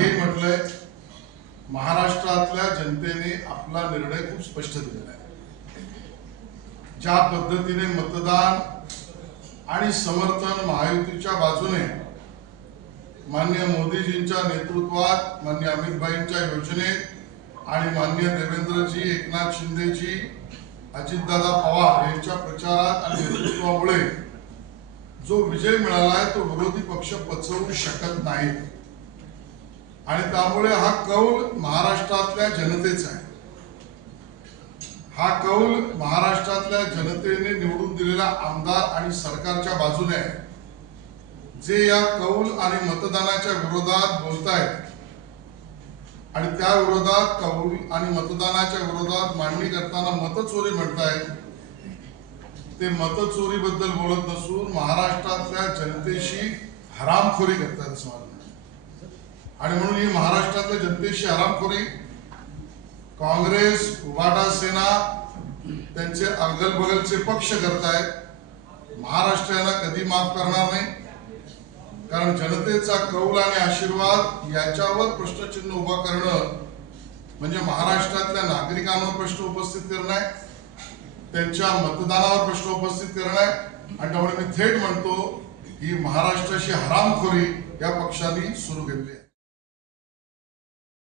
मागे म्हटलंय, महाराष्ट्रातल्या जनतेने आपला निर्णय खूप स्पष्ट दिलेला आहे। ज्या पद्धतीने मतदान आणि समर्थन महायुतीच्या बाजूने माननीय मोदीजींच्या नेतृत्वात, माननीय अमितभाईंच्या योजनेत आणि माननीय देवेंद्रजी, एकनाथ शिंदेजी, अजितदादा पवार यांच्या प्रचारात आणि नेतृत्वामुळे जो विजय मिळाला आहे तो विरोधी पक्ष पचवू शकत नाहीत आणि त्यामुळे हा कौल महाराष्ट्रातल्या जनतेचा आहे। हा कौल महाराष्ट्रातल्या जनतेने निवडून दिलेल्या आमदार आणि सरकारच्या बाजूने आहे, जे या कौल आणि मतदानाच्या विरोधात बोलतायत आणि त्या विरोधात, कौल आणि मतदानाच्या विरोधात मांडणी करताना मतचोरी म्हणतायत। ते मतचोरी बद्दल बोलत नसून महाराष्ट्रातल्या जनतेशी हरामखोरी करतात असं मला वाटतं। आणि म्हणून ही महाराष्ट्रातल्या जनतेशी हरामखोरी काँग्रेस, उभाटा सेना, त्यांचे अगल बगलचे पक्ष करतायत। महाराष्ट्र यांना कधी माफ करणार नाही, कारण जनतेचा कौल आणि आशीर्वाद याच्यावर प्रश्नचिन्ह उभा करणं म्हणजे महाराष्ट्रातल्या नागरिकांवर प्रश्न उपस्थित करणं आहे, त्यांच्या मतदानावर प्रश्न उपस्थित करणं आहे। आणि त्यामुळे मी थेट म्हणतो ही महाराष्ट्राची हरामखोरी या पक्षांनी सुरू केली आहे।